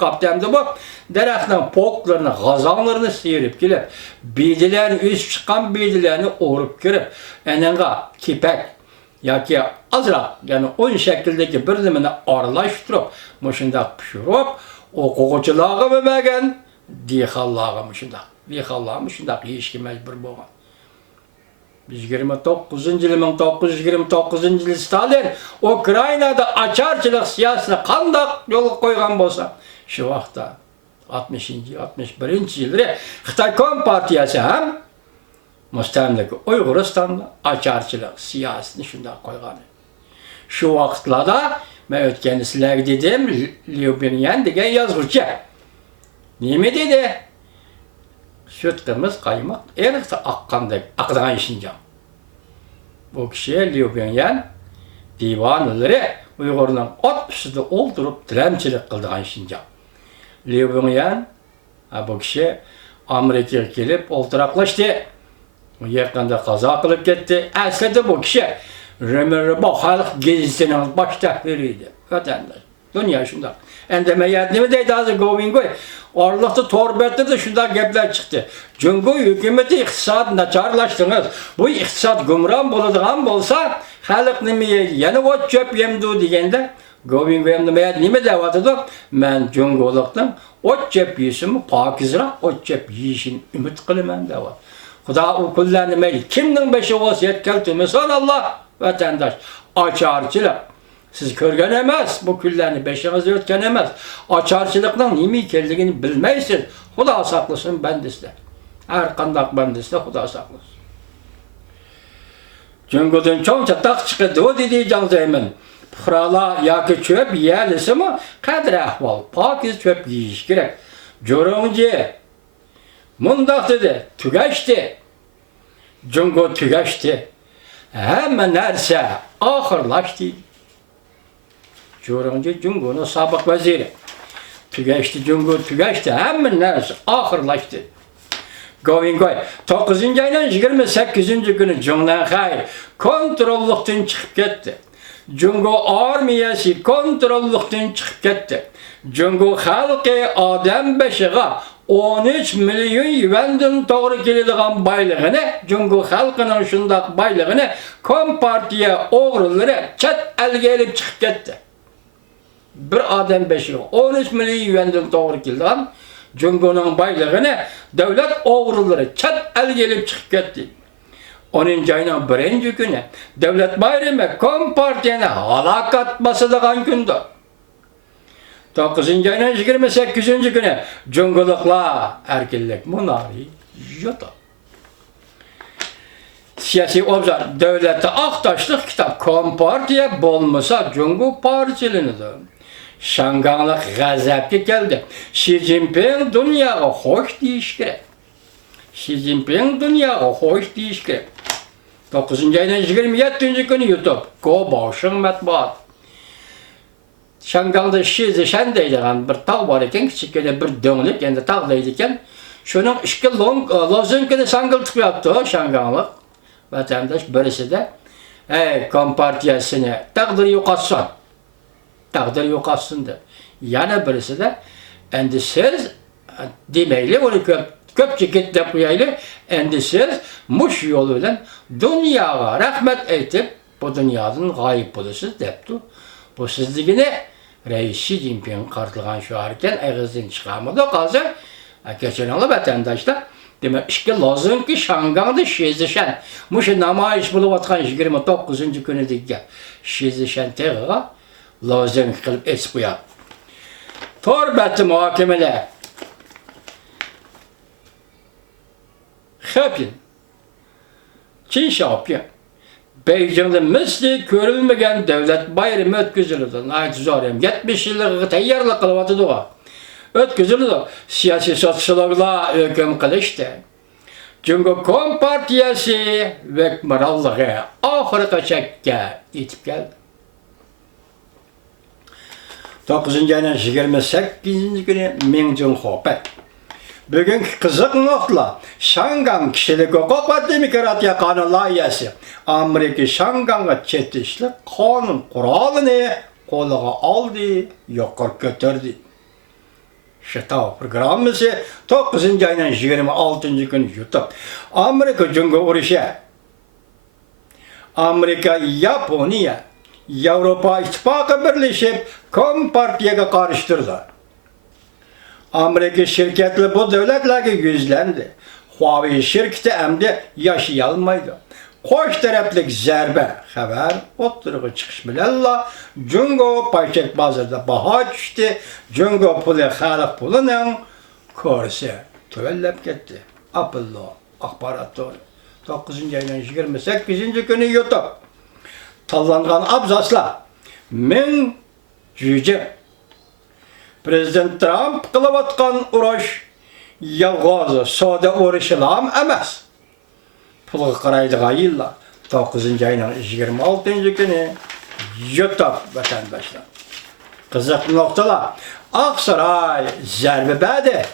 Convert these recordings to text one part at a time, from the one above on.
kaptı hem de bu daraxtdan poklarını, gazanlarını sıyırıp gelip, beydilerini, üst çıkan beydilerini oğurup girip, enenga kipek, yoki azroq, yani o'ng şekildeki bir nimani aralashtirib, mushundaq pishirib, o'quvchilarga bo'lmagan dehqonlarga mushundaq yeyishga majbur bo'lgan. 1929 yılı Stalin Ukraynada açarçılık siyasetine qandaq yo'lga qo'ygan bo'lsa, shu vaqtda 61 yılları Xitoy Kompartiyasi ham Müstemleke Uyguristan'da açarçılık siyasetini şunda koygan. Şu vaqtlarda ben ötken sizlerge dedim, Liu Binyan degan yazgıcı. Neme dedi? Sütümüz kaymak, erikse akıdan işincan. Bu kişiye Liu Binyan divanları Uygur'un ot üstünde oldurup dilemçilik kıldıgan işincan. Liu Binyan bu kişi Amerika'ya gelip olturaklaştı. Yakında kaza kılıp gitti. Aslında bu kişi Römerba Halk Gezisi'nin baş tahririydi. Vatandaş. Dünya şunda. Endemeyadını deydi hazır Govingoy. Orlıkta torbette de şunda gepler çıktı. Çünkü hükümeti iktisat naçarlaştınız. Bu iktisat gümran bulduğun bolsa halk nimeye yani o çöp yemdu diyende Govingoy endemeyad nime devatıdı? Ben cüngoluktan o çöp yiyişimi pakizra o çöp yiyişin ümit kılımın devat. Xudo u kunlarni mayli kimning beshi vasiyat keldi misol Allah vatandaş açarçılık siz ko'rgan emas bu kunlarni beshingizda o'tgan emas açarçılıkning nima ekanligini bilmaysiz Xudo saqlasin bandasizlar har qanday bandasizlar Xudo saqlasin Jungodan cho'ng chataq chiqdi o dedi janzayman puhralar yoki cho'p yelisimi qadri ahvol pokiz cho'p yeyish kerak jo'rongji Mundaq dedi, tügaştı. Jungo tügaştı. Hemen nerse ahırlaştı. Jo'rongji Jungo'nun sabık veziri. Tügaştı, Jungo tügaştı. Hemen nerse ahırlaştı. Govingoy 9. ayının 28. günü Jungnanxay kontrolluktan çıkıp gitti. Jungo armiyası kontrolluktan çıkıp gitti. Jungo halkı adam beşiga 13 milyon yuvandan doğru keladigan baylığını, Jungo halkının şundaq baylığını Kompartiya o'g'rilari chet elga elib chiqib ketdi. Bir adam beşiği 13 milyon yuvandan doğru keladigan Jungo'nun baylığını devlet o'g'rilari chet elga elib chiqib ketdi. 10. ayının 1. günü devlet bayrami Kompartiyani halokat basilgan kunda. 9. ayının 28. günü Jungoluklar erkinlik munari yota. Siyasi obzor devleti aktaşlık kitap Kompartiya bolmasa Jungo partiçilinidir. Şanganlık gazapga geldi. Xi Jinping dunyoga hoş deyish kerak. Xi Jinping dunyoga hoş deyish kerak. 9. ayının 27. günü YouTube Goboshing matbuot. Şangangda Xi Zishan deydigan bir tog' bor ekan, kichikgina bir do'nglik, endi tog' deydi ekan. Shuning ikki lozungini sangiltib qo'yapti Shanganglik vatandosh birisida. Ey Kompartiyasini taqdir yo'qotsin. Taqdir yo'qotsin deb. Yana birisida endi siz demayli uni ko'pchilik deb qo'yayli. Endi siz mush yo'l bilan dunyoga rahmat aytib, bu dunyodan g'oyib bo'lasiz debdi. Bu sizligini Reis Xi Jinping qartılgan şu harken ağızdan çıkarmadı kalsa geçenler vatandaşlar demek işte lazım ki Şangang'da Xi Zishan muşu namayış bulup atkan 29. günü diye Xi Zishan teğe lazım kılıp eskuya torbeti muhakemeler Hepin Çin şapıyor Beijing'de misli görülmegen devlet bayramı ötküzülüdü. Ayet zorayım. 70 yıllık tayyarlık kılıvatıdı o. Ötküzülüdü. Siyasi sosyologlar hüküm kılıştı. Çünkü Kompartiyası ve marallığı ahırı kaçakke itip geldi. 9. ayının 28. günü Ming Junho Bugün kızık nokta Şangang kişilik hukuk ve demokratiya kanun layihasi Amerika Şangang'a çetişlik kanun kuralını kolağa aldı, yukarı götürdü. Şıtav programımızı 9. ayının 26. günü YouTube. Amerika Cumhur uğraşı. Amerika, Japonya, Avrupa İttifakı birleşip Kompartiyaga karıştırdı. Amerika şirketli bu devletlerge yüzlendi. Huawei şirketi emdi yaşayalmaydı. Koş taraflık zerbe haber oturuğu çıkış bilenla Cungo payçak bazarda baha düştü. Cungo pulu halk pulunun kursu tövellep gitti. Apollo akbaratör 9. ayının 28. günü YouTube. Tallangan abzasla men cüce Prezident Trump kılıvatkan uğraş yalğazı soda uğraşılam emas. Pulu qaraydığa yılla 9. ayının 26. günü YouTube vatandaşlar. Kızık noktalar. Aksaray zerbe bədi.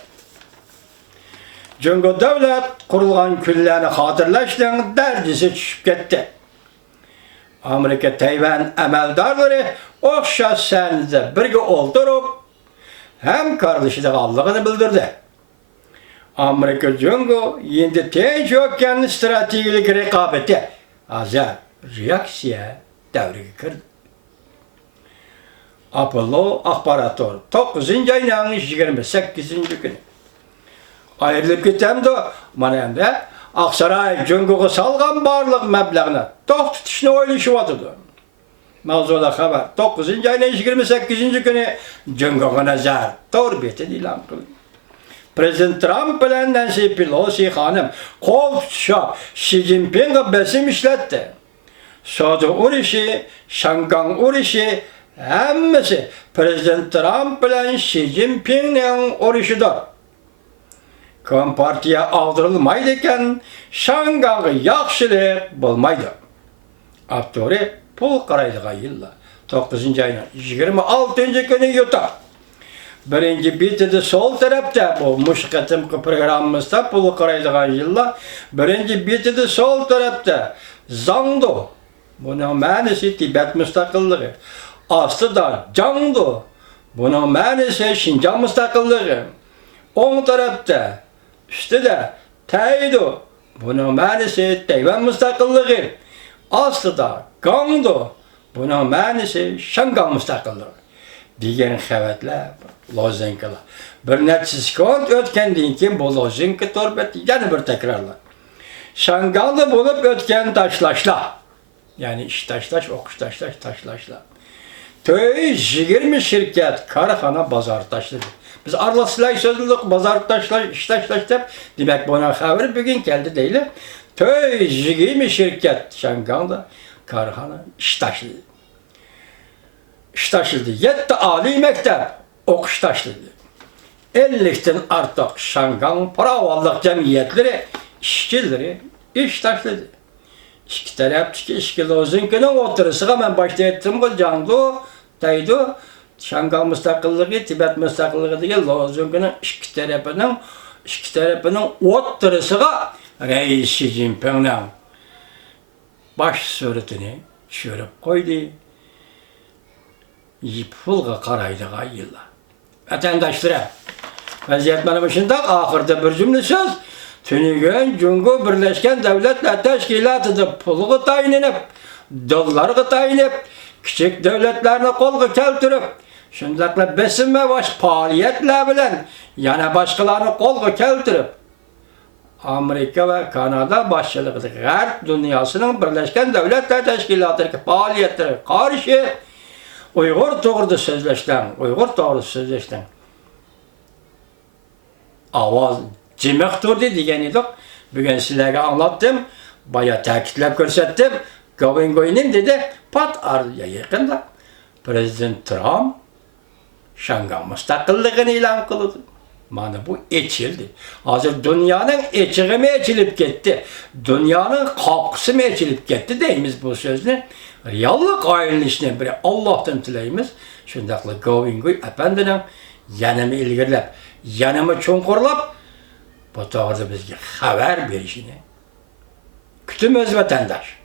Cungo devlet kurulgan küllerini hatırlaştığın derdisi düşüp gitti. Amerika Tayvan emeldarları okşa senide birge oldurup hem kardeşliğini bildirdi. Amerika Cungo yendi tez yokken stratejik rekabeti azar reaksiya devriga kirdi. Apollo akbaratör 9. ayının 28. günü. Ayrılıp ketemdi, mana endi Aksaray Cungo'ga salgan barliq mablag'ni to'xtatishni o'ylashyapti. Mavzuda xabar 9. ayning 28. kuni Cungo'ga nazar to'rbeti e'lon qildi. Prezident Trump bilan Nancy Pelosi xonim qo'l tutishib Xi Jinpingga besim ishlatdi. Soda urushi, Shangang urushi hammasi Prezident Trump bilan Xi Jinpingning urushidir. Kompartiya aldırılmaydı iken Şangang'ı yaxşılık bulmaydı. Abduri pul qaraydığa yılla 9. ayının 26. günü yutar. Birinci bitidi sol tarafta bu muşkatim programımızda pul qaraydığa yılla birinci bitidi sol tarafta Zangdo. Bunun manisi Tibet müstakilliği. Astıda Cangdo. Bunun manisi Şincan müstakilliği. On tarafta İşte de Taydo, bunun manisi Tayvan müstakilliği. Aslında Gangdo, bunun manisi Şangay müstakilliği. Diyen xavatlar, lozinkalar. Bir neçə sekund ötkendiğin kim bu lozinka torbeti yana bir tekrarlar. Şangay'da bulup ötken taşlaşlar. Yani iş taşlaş, okuş taşlaş, taşlaşlar. Töy 20 şirket, karxana bazar taşladı. Biz arlasılay sözlülük, bazar taşlaş, iş taşlaş deyip, demek buna xabar bugün geldi değil. Töy 20 şirket Şangay'da karxana iş taşladı. İş taşladı. 7 âli mektep okuş taşladı. 50'den artıq Şangay paravallık cemiyetleri, işçileri iş taşladı. İki tarafdaki işki lozinkinin oturusuna ben başta ettim ki Cangdo, Taydo, Şangay müstakilliği, Tibet müstakilliği değil lozinkinin iki tarafının oturusuna Reis Xi Jinping'in baş suretini çörüp koydu. Pulga qaraydığa yılla. Vatandaşlara, vaziyet benim başında ahırda bir cümle söz. Tünügen Cungo Birleşken Devletler Teşkilatı'da pulgu tayinip, dollargı tayinip, küçük devletlerini kolgu keltirip, şundakla besim ve baş faaliyetler bilen yana başkalarını kolgu keltirip, Amerika ve Kanada başçılığı Garp dünyasının Birleşken Devletler Teşkilatı'ndaki faaliyetleri karşı Uygur doğrusu sözleşten avaz cimek durdu degan edik. Bugün sizlerge anlattım, baya ta'kidlab ko'rsatdim. Govingoyning dedi, pat araya yakında Prezident Trump Şangay müstakilligini e'lon qildi. Mana bu echildi. Hozir dunyoning echig'i echilib ketdi. Dunyoning qopqisi echilib ketdi deymiz bu so'zni. Reallik aylanishini bir Allohdan tilaymiz. Shundaqla Govingoy apandining yanama ilgirlab, yanama cho'nqurlab bu to'g'rida bizga xabar berishini kutimiz vatandosh.